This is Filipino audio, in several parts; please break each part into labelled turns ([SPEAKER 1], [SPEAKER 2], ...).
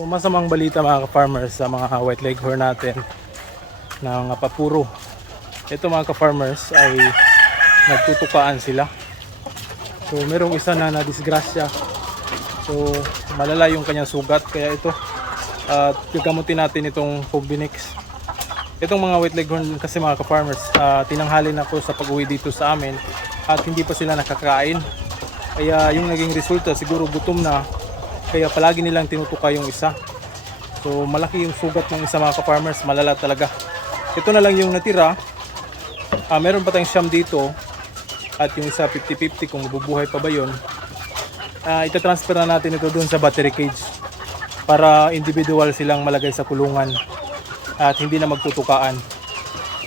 [SPEAKER 1] So masamang balita mga ka-farmers sa mga white leghorn natin ng papuro. Ito mga ka-farmers ay nagtutukaan sila. So merong isa na na-disgrasya. So malala yung kanyang sugat kaya ito at gagamutin natin itong Combinix. Itong mga white leghorn kasi mga ka-farmers, ah, tinanghali na ko sa pag-uwi dito sa amin at hindi pa sila nakakain. Kaya yung naging resulta siguro gutom na kaya palagi nilang tinutuka yung isa. So malaki yung sugat ng isa mga ka-farmers, malala talaga. Ito na lang yung natira. Ah, meron pa tayong siyam dito at yung isa 50-50 kung mabubuhay pa ba yun. Ah, itatransfer na natin ito doon sa battery cage para individual silang malagay sa kulungan at hindi na magtutukaan.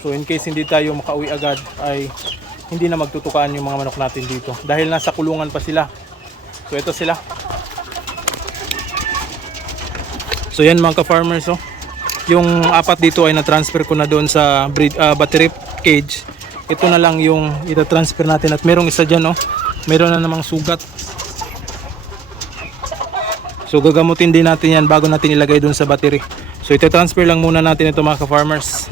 [SPEAKER 1] So in case hindi tayo makauwi agad ay hindi na magtutukaan yung mga manok natin dito dahil nasa kulungan pa sila. So ito sila. So yan mga ka-farmers oh. Yung apat dito ay na-transfer ko na doon sa ah, battery cage. Ito na lang yung ita-transfer natin at merong isa dyan oh. Meron na namang sugat. So gagamutin din natin yan bago natin ilagay doon sa battery. So ita-transfer lang muna natin ito mga ka-farmers.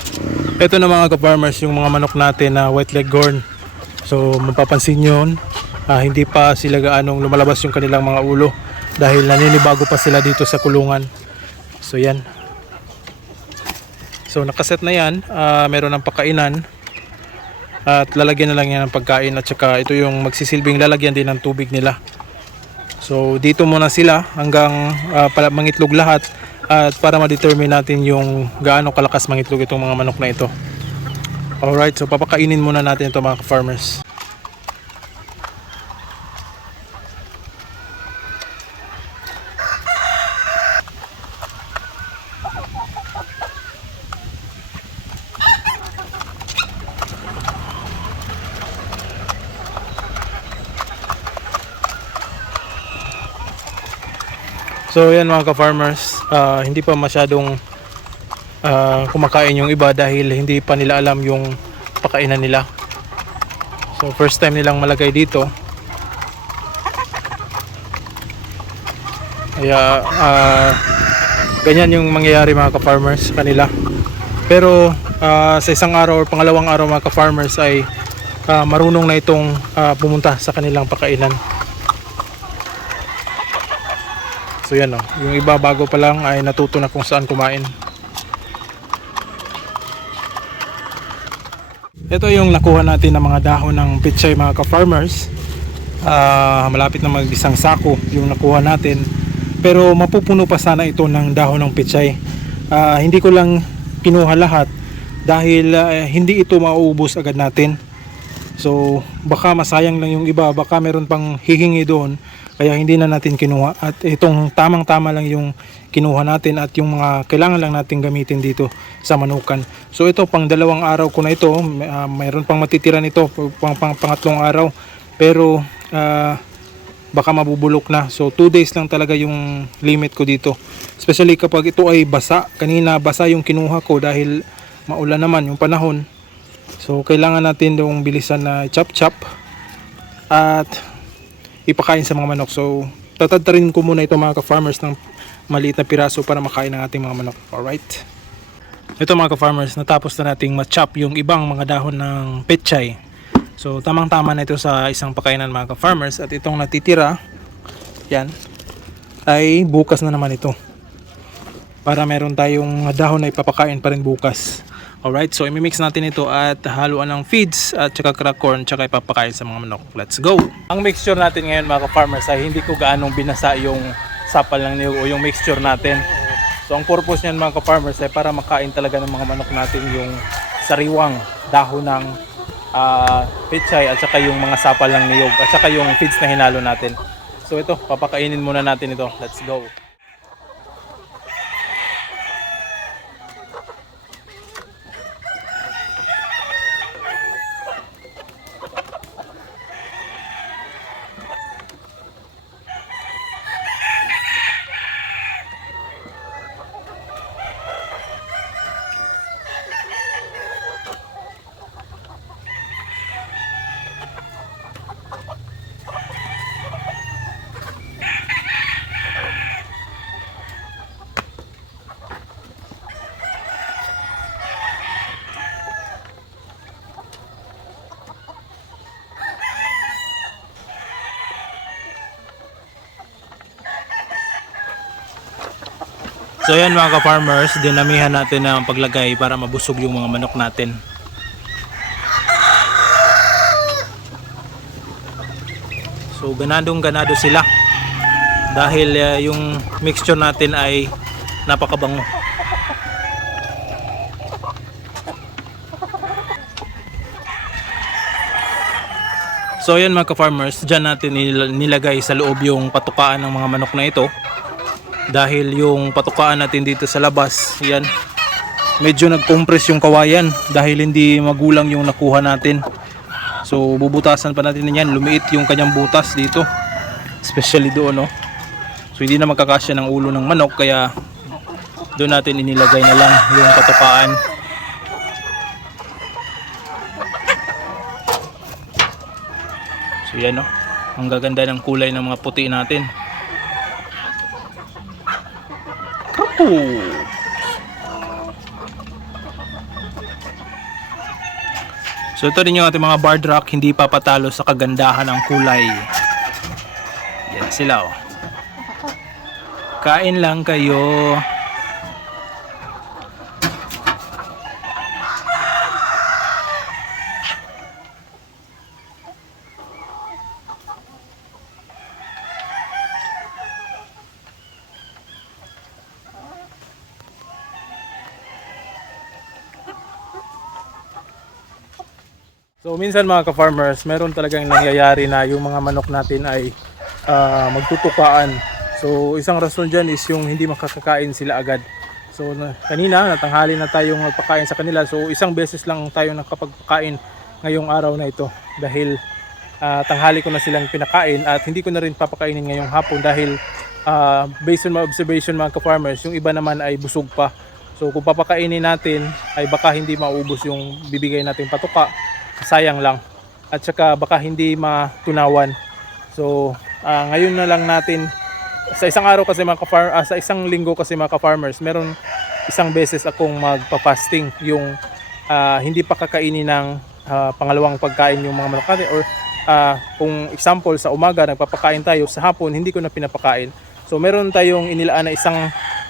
[SPEAKER 1] Ito na mga ka-farmers yung mga manok natin na white leghorn. So mapapansin nyo, ah, hindi pa sila gaanong lumalabas yung kanilang mga ulo dahil naninibago pa sila dito sa kulungan. So yan. So nakaset na yan, Ah, meron ng pakainan at lalagyan na lang yan ng pagkain at saka ito yung magsisilbing lalagyan din ng tubig nila. So dito muna sila hanggang pala mangitlog lahat at para ma-determine natin yung gaano kalakas mangitlog itong mga manok na ito. Alright, so papakainin muna natin ito mga farmers. So yan mga ka-farmers, ah, hindi pa masyadong ah, kumakain yung iba dahil hindi pa nila alam yung pakainan nila. So first time nilang malagay dito. Kaya ah, ganyan yung mangyayari mga ka-farmers kanila. Pero ah, sa isang araw or pangalawang araw mga ka-farmers ay ah, marunong na itong ah, pumunta sa kanilang pakainan. So yan oh, yung iba bago pa lang ay natuto na kung saan kumain. Ito yung nakuha natin ng mga dahon ng pichay mga ka-farmers. Ah, malapit na mag-isang sako yung nakuha natin. Pero mapupuno pa sana ito ng dahon ng pichay. Ah, hindi ko lang kinuha lahat dahil ah, hindi ito mauubos agad natin. So baka masayang lang yung iba, baka meron pang hihingi doon kaya hindi na natin kinuha at itong tamang tama lang yung kinuha natin at yung mga kailangan lang natin gamitin dito sa manukan. So ito pang dalawang araw ko na ito, ah, mayroon pang matitira nito pang, pang pangatlong araw pero ah, baka mabubulok na. So 2 days lang talaga yung limit ko dito. Especially kapag ito ay basa. Kanina basa yung kinuha ko dahil maulan naman yung panahon. So kailangan natin yung bilisan na chop chop at ipakain sa mga manok. So tatadtarin ko muna ito mga ka-farmers ng maliit na piraso para makain ng ating mga manok. Alright. Ito mga ka-farmers, natapos na nating ma-chop yung ibang mga dahon ng petchay. So tamang tama na ito sa isang pakainan mga ka-farmers at itong natitira, yan, ay bukas na naman ito. Para meron tayong dahon na ipapakain pa rin bukas. Alright, so imimix natin ito at haluan ng feeds at saka crack corn tsaka ipapakain sa mga manok. Let's go! Ang mixture natin ngayon mga farmers ay hindi ko gaanong binasa yung sapal ng niyog o yung mixture natin. So ang purpose niyan mga farmers ay para makain talaga ng mga manok natin yung sariwang dahon ng uh, pichay at saka yung mga sapal ng niyog at saka yung feeds na hinalo natin. So ito, papakainin muna natin ito. Let's go! So yan mga ka-farmers, dinamihan natin ang paglagay para mabusog yung mga manok natin. So ganadong ganado sila dahil uh, yung mixture natin ay napakabango. So ayan mga ka-farmers, dyan natin nil- nilagay sa loob yung patukaan ng mga manok na ito. Dahil yung patukaan natin dito sa labas, yan, medyo nag-compress yung kawayan dahil hindi magulang yung nakuha natin. So bubutasan pa natin yan, lumiit yung kanyang butas dito. Especially doon, no. So hindi na magkakasya ng ulo ng manok kaya doon natin inilagay na lang yung patukaan. So yan no. Ang gaganda ng kulay ng mga puti natin. So ito rin yung ating mga barred rock, hindi papatalo sa kagandahan ng kulay. Yan sila oh. Kain lang kayo. So minsan mga ka-farmers, meron talagang nangyayari na yung mga manok natin ay ah, magtutukaan. So isang rason dyan is yung hindi makakakain sila agad. So na, kanina natanghali na tayong magpakain sa kanila. So isang beses lang tayo nakapagpakain ngayong araw na ito dahil ah, tanghali ko na silang pinakain at hindi ko na rin papakainin ngayong hapon dahil ah, based on my observation mga ka-farmers, yung iba naman ay busog pa. So kung papakainin natin ay baka hindi maubos yung bibigay nating patuka sayang lang. At saka baka hindi matunawan. So ah, ngayon na lang natin sa isang araw kasi mga ka-farm ah, sa isang linggo kasi mga ka-farmers meron isang beses akong magpa-fasting yung ah, hindi pa kakainin ng ah, pangalawang pagkain yung mga manok natin or ah, kung example sa umaga nagpapakain tayo sa hapon hindi ko na pinapakain. So meron tayong inilaan na isang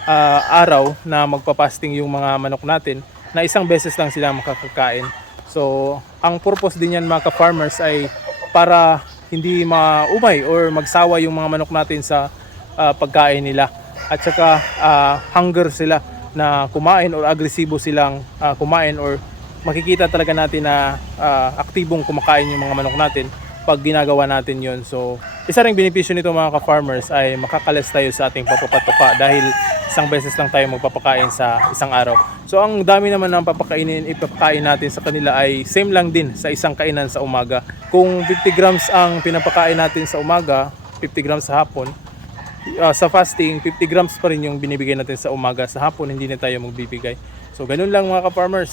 [SPEAKER 1] ah, araw na magpa-fasting yung mga manok natin na isang beses lang sila makakakain So, ang purpose din yan mga ka-farmers ay para hindi maumay or magsawa yung mga manok natin sa ah, pagkain nila. At saka ah, hunger sila na kumain or agresibo silang ah, kumain or makikita talaga natin na ah, aktibong kumakain yung mga manok natin pag ginagawa natin yon So, isa ring benepisyo nito mga ka-farmers ay makakalas tayo sa ating papapatuka dahil isang beses lang tayo magpapakain sa isang araw. So, ang dami naman ng papakainin, ipapakain natin sa kanila ay same lang din sa isang kainan sa umaga. Kung 50 grams ang pinapakain natin sa umaga, 50 grams sa hapon, ah, sa fasting, 50 grams pa rin yung binibigay natin sa umaga. Sa hapon, hindi na tayo magbibigay. So, ganun lang mga ka-farmers.